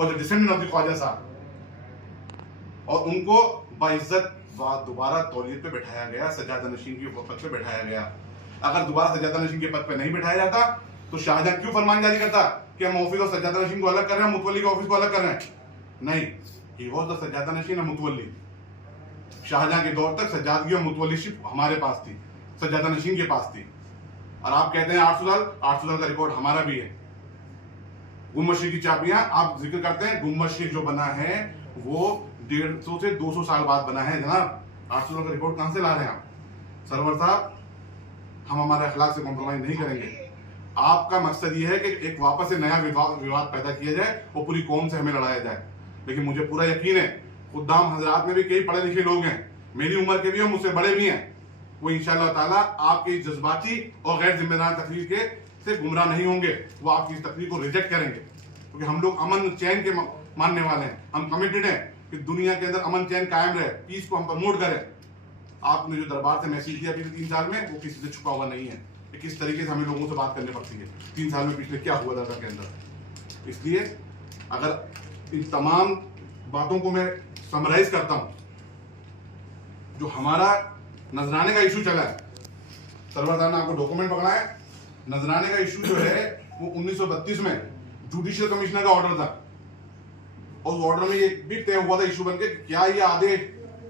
was a descendant of the Khwaja Sahab, और उनको बाइज्जत दोबारा तौलियत पे बैठाया गया, सज्जादा नशीन के पद पे बैठाया गया। अगर दोबारा सज्जादा नशीन के पद पे नहीं बैठाया जाता तो शाहजहां क्यों फरमान जारी करता कि हम ऑफिस और सज्जादा नशीन को अलग कर रहे हैं, मुतवल्ली के ऑफिस को अलग कर रहे हैं? नहीं, ही वाज द सज्जादा नशीन और मुतवल्ली। शाहजहां के दौर तक सज्जादगी और मुतवल्लीशिप हमारे पास थी, सज्जादा नशीन के पास थी। और आप कहते हैं 800 साल का रिकॉर्ड हमारा भी है। गुम्बद शरीफ की चाबियां आप जिक्र करते हैं, गुम्बद शरीफ जो बना है वो 150 से 200 साल बाद बना है जनाब। 800 साल का रिकॉर्ड कहां से ला रहे हैं आप? सरवर साहब, हम हमारे अखलाक से कॉम्प्रोमाइज नहीं करेंगे। आपका मकसद ये है कि एक वापस से नया विवाद पैदा किया जाए और पूरी कौम से हमें लड़ाया जाए। लेकिन मुझे पूरा यकीन है, खुद्दाम हजरात में भी कई पढ़े लिखे लोग हैं, मेरी उम्र के भी और मुझसे बड़े भी हैं, वो इंशाअल्लाह ताला आपकी जज्बाती और गैर जिम्मेदार तकरीर के से गुमराह नहीं होंगे। वो आपकी इस तकरीर को रिजेक्ट करेंगे, क्योंकि हम लोग अमन चैन के मानने वाले हैं। हम कमिटेड हैं कि दुनिया के अंदर अमन चैन कायम रहे, पीस को हम प्रमोट करें। आपने जो दरबार से मैसेज दिया पिछले 3 साल में, वो किसी से छुपा हुआ नहीं है कि किस तरीके से हमें लोगों से बात करनी पड़ती है। 3 साल में पिछले क्या हुआ दरगाह के अंदर। इसलिए अगर इन तमाम बातों को मैं समराइज करता हूं, जो हमारा नजराने का इशू चला है, सरवर साहब ने आपको डॉक्यूमेंट पकड़ा है, नजराने का इशू जो है वो 1932 में जुडिशियल कमिश्नर का ऑर्डर था, और उस ऑर्डर में ये भी तय हुआ था इशू बनके, क्या ये आदेश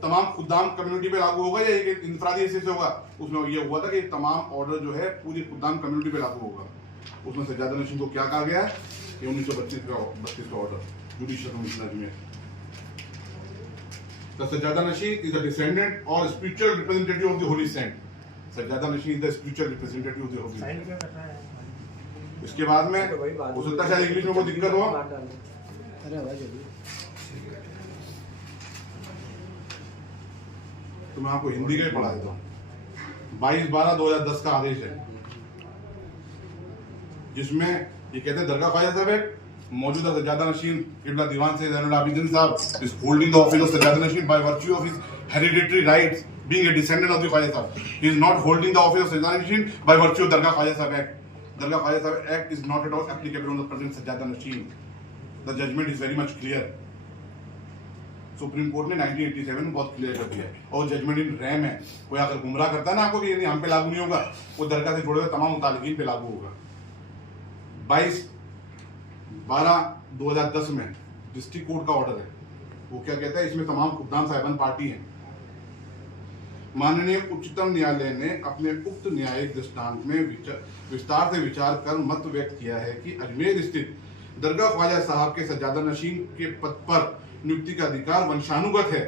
तमाम खुद्दाम कम्युनिटी पे लागू होगा या एक इंफरादी हिस्से से होगा। उसमें ये हुआ था कि तमाम ऑर्डर जो है पूरी खुद्दाम कम्युनिटी पे लागू होगा। उसमें सज्जादा नशीन को क्या कहा गया है, ये 1932 का ऑर्डर जुडिशियल कमिश्नर में। The Sajjada Nasheed is a descendant or spiritual representative of the Holy Saint. Sajjada Nasheed is the spiritual representative of the Holy Saint. इसके बाद में हो सकता है शायद इंग्लिश में कोई दिक्कत हो। तो मैं आपको हिंदी का ही पढ़ा देता हूँ। 22/12/2010 का आदेश है, जिसमें ये कहते हैं दरगाह ख्वाजा साहब है मौजूदा सज्जादा नशीन किबला दीवान से ज़ैनुल आबिदीन साहब is holding the office of सज्जादा Nashin by virtue of his hereditary rights being a descendant of the Khwaja Sahab. He is not holding the office of सज्जादा Nashin by virtue of Dargah Khwaja Sahab Act. Dargah Khwaja Sahab Act is not at all applicable on the present सज्जादा Nashin. The judgment is very much clear. Supreme court ने 1987 में बहुत clear कर दिया है, और judgement इन RAM है। कोई अगर गुमराह करता है ना आपको कि ये हम पे लागू नहीं होगा, वो दरगाह से जुड़े हुए तमाम मुतालिकीन पे लागू होगा। 22/12/2010 में डिस्ट्रिक्ट कोर्ट का ऑर्डर है, वो क्या कहता है, इसमें तमाम खुद्दाम साहिबान पार्टी हैं। माननीय उच्चतम न्यायालय ने अपने उक्त न्यायिक दृष्टांत में विस्तार से विचार कर मत व्यक्त किया है कि अजमेर स्थित दरगाह ख्वाजा साहब के सज्जादा नशीन के पद पर नियुक्ति का अधिकार वंशानुगत है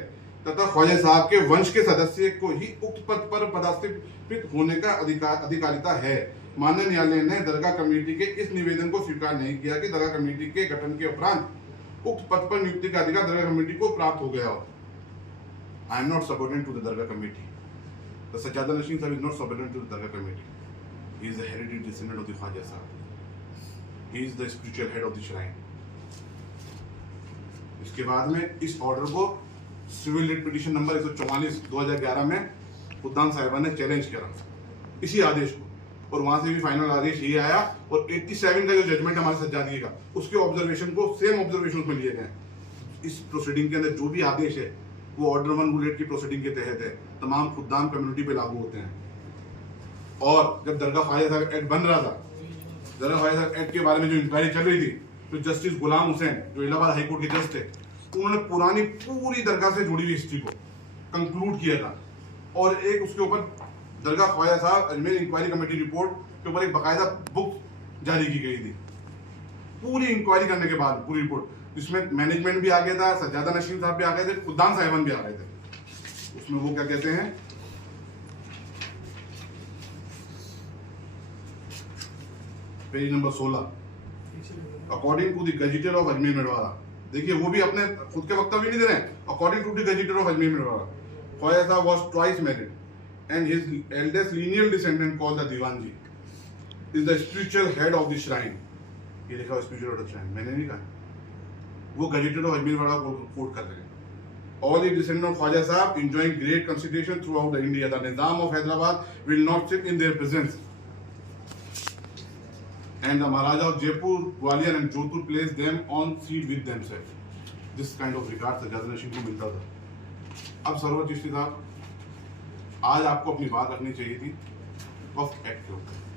तथा ख्वाजा साहब के वंश के सदस्य को ही उक्त पद पर पदस्थापित होने का अधिकारिता है। माननीय न्यायालय ने दरगाह कमेटी के इस निवेदन को स्वीकार नहीं किया कि दरगाह कमेटी के गठन के उपरांत उक्त पद पर नियुक्ति का अधिकार दरगाह कमेटी को प्राप्त हो गया हो। I am not subordinate to the dargah committee. The sajjada nashin sahab is not subordinate to the dargah committee. He is the hereditary descendant of the Khwaja Sahab. He is the spiritual head of the shrine. इसके बाद में इस ऑर्डर को सिविल रिट पिटीशन नंबर 144 2011 में खुद्दाम साहिबा ने challenge किया इसी आदेश को, और वहां से भी फाइनल आदेश ये आया, और 87 का जो जजमेंट हमारे सज्जादगी का, उसके ऑब्जर्वेशन को सेम ऑब्जर्वेशन में लिए गए। इस प्रोसीडिंग के अंदर जो भी आदेश है वो ऑर्डर 108 की प्रोसीडिंग के तहत है, तमाम खुद्दाम कम्युनिटी पे लागू होते हैं। और जब दरगाह ख्वाजा साहब एक्ट बन रहा था, दरगाह ख्वाजा साहब एक्ट के बारे में जो इंक्वायरी चल रही थी, तो जस्टिस गुलाम हुसैन जो इलाहाबाद हाईकोर्ट के जज थे, उन्होंने पुरानी पूरी दरगाह से जुड़ी हुई हिस्ट्री को कंक्लूड किया था, और एक उसके ऊपर दरगाह Khwaja Sahab Ajmer inquiry committee report के ऊपर एक बाकायदा बुक जारी की गई थी, पूरी इंक्वायरी करने के बाद पूरी रिपोर्ट, जिसमें मैनेजमेंट भी आ गया था, सज्जादा नशीन साहब भी आ गए थे, खुद्दाम साहिबान भी आ गए थे। उसमें वो क्या कहते हैं, page number 16, according to the gazetteer of Ajmer Merwara. देखिए वो भी अपने खुद के वक्तव्य नहीं दे रहे हैं। According to the gazetteer of Ajmer Merwara, Khwaja Sahab was twice married and his eldest lineal descendant called the Diwanji is the spiritual head of the shrine. ये लिखा हुआ spiritual head of the shrine, मैंने नहीं कहा, वो गजेटेड ऑफ अजमेर वाला कोट कर रहे हैं। All the descendants of Khwaja Sahab enjoying great consideration throughout the India. The Nizam of Hyderabad will not sit in their presence. and the Maharaja of Jaipur, Gwalior and Jodhpur placed them on seat with themselves. This kind of regard Sajjad नशीन को मिलता था। अब server Chishti साहब, आज आपको अपनी बात रखनी चाहिए थी, वक्त एक्ट के ऊपर।